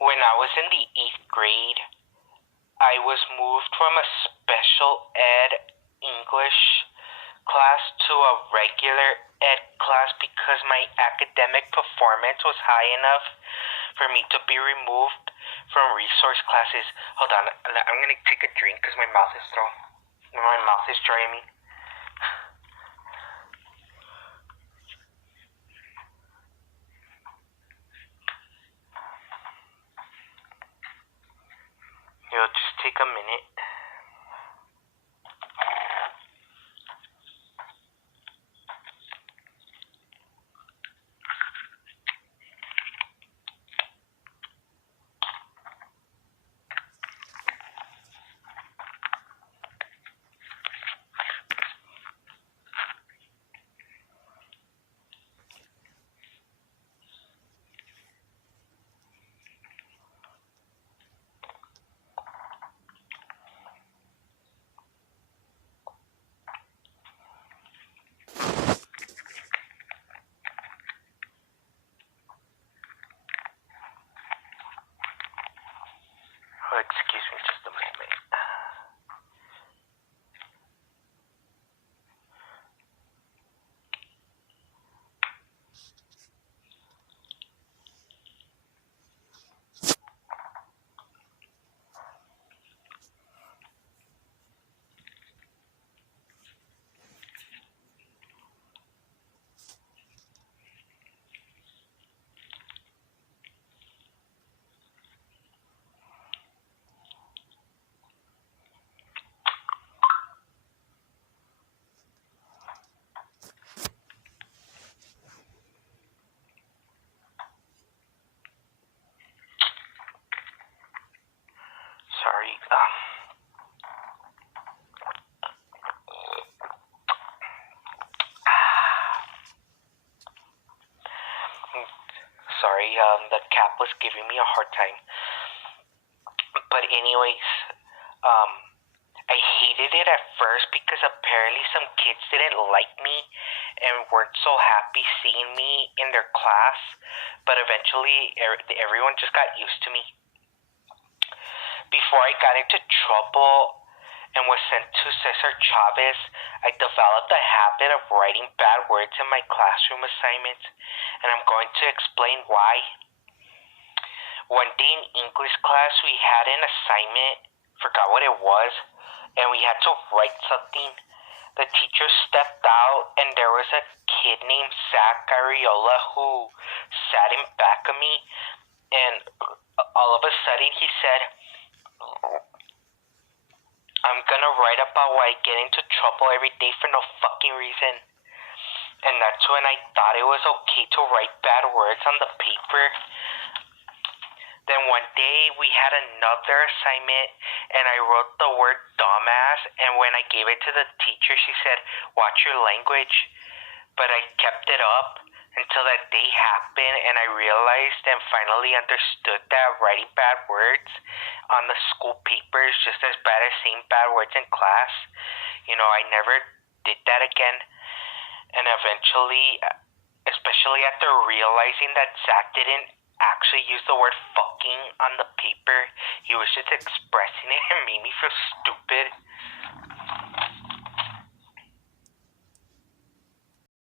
When I was in the 8th grade, I was moved from a special ed English class to a regular ed class because my academic performance was high enough for me to be removed from resource classes. Hold on, I'm gonna take a drink because my mouth is dry. I mean. It'll just take a minute. Oh, excuse me just a moment. Sorry. Sorry, the cat was giving me a hard time. But anyways, I hated it at first because apparently some kids didn't like me and weren't so happy seeing me in their class. But eventually, everyone just got used to me. Before I got into trouble and was sent to Cesar Chavez, I developed a habit of writing bad words in my classroom assignments, and I'm going to explain why. One day in English class, we had an assignment, forgot what it was, and we had to write something. The teacher stepped out, and there was a kid named Zach Ariola who sat in back of me, and all of a sudden he said, "I'm gonna write about why I get into trouble every day for no fucking reason." And that's when I thought it was okay to write bad words on the paper. Then one day we had another assignment and I wrote the word dumbass, and when I gave it to the teacher, she said, "Watch your language." But I kept it up until that day happened, and I realized and finally understood that writing bad words on the school paper is just as bad as saying bad words in class. I never did that again. And eventually, especially after realizing that Zach didn't actually use the word fucking on the paper, he was just expressing it and made me feel stupid.